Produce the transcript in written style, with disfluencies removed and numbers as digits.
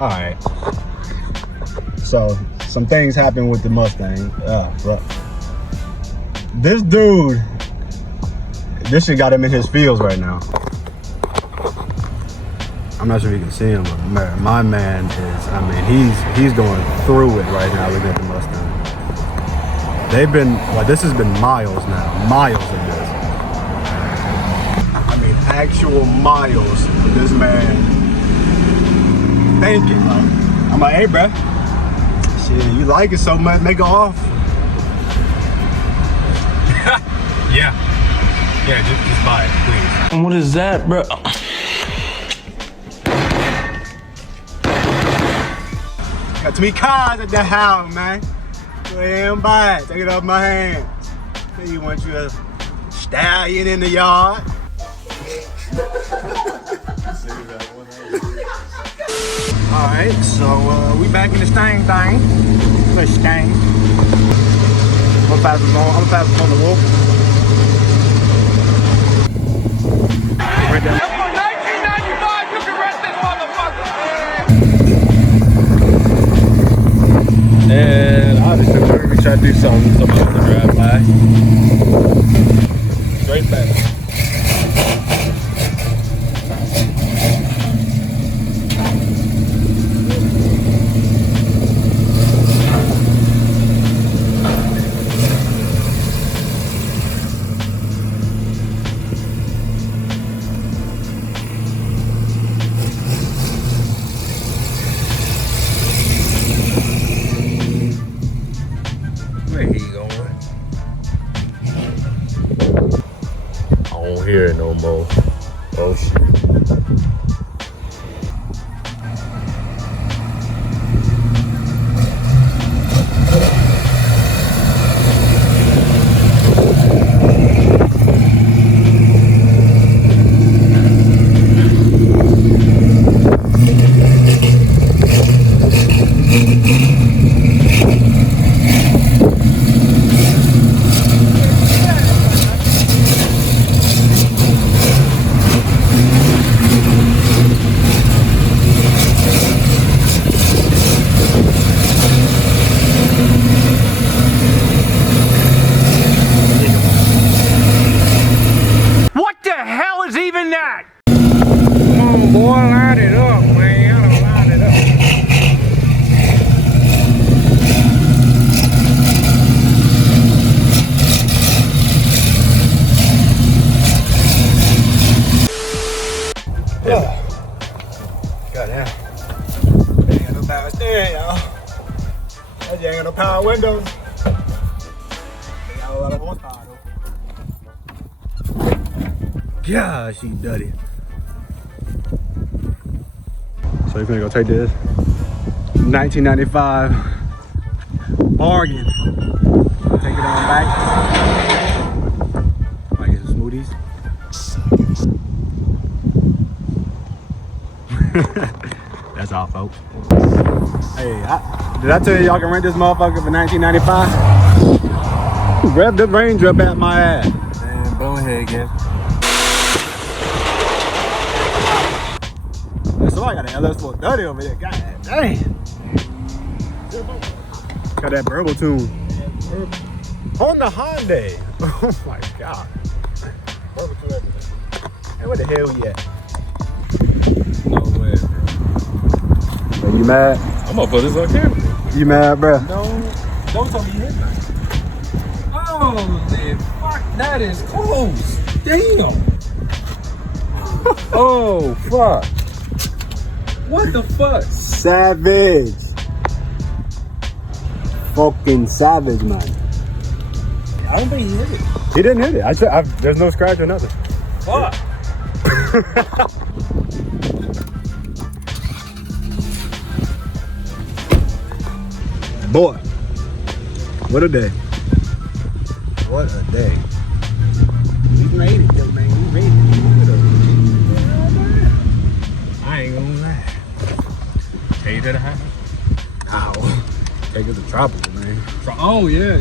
All right. So some things happened with the Mustang. Bro. This dude, this shit got him in his feels right now. I'm not sure if you can see him, but man, my man is, I mean, he's going through it right now looking at the Mustang. They've been, like, this has been miles now, miles of this. I mean, actual miles of this man thinking, like, I'm like, hey, bruh, shit, you like it so much, make it off. Yeah, just buy it, please. And what is that, bro? Got too many cars at the house, man. Go ahead and buy it. Take it off my hands. Say you want you a stallion in the yard. Alright, so we back in the Mustang thing. Mustang. I'm gonna pass it on the Wolf. Right there. And obviously we're gonna try to do something to drive by. Straight back. Where he going? I don't hear it no more. Oh shit. Boy, line it up, man. Line it up. Yeah. Goddamn. Ain't got no power steering, y'all. That ain't got no power windows. Ain't got a lot of horsepower, though. Gosh, she dirty. So you're gonna go take this 1995 bargain. Take it on back. Might get some smoothies. That's all, folks. Hey, did I tell you y'all can rent this motherfucker for $19.95? Grab the Range up at my ass. Man, go ahead again. So I got an LS430 over there. God dang. Got that burble tune. On the Hyundai. Oh my god. Burble tune everything. Hey, where the hell we at? Nowhere. Are you mad? I'm gonna put this on camera. You mad, bro? No, don't tell me you hit me. Holy fuck, that is close. Damn. Oh, fuck. What the fuck? Savage. Fucking savage, man. I don't think he hit it. He didn't hit it. There's no scratch or nothing. Fuck. Boy, what a day. What a day. We made it, though, man. We made it. I ain't gonna lie. Take it to the house. Ow. Take it to tropical, man. Oh, yeah.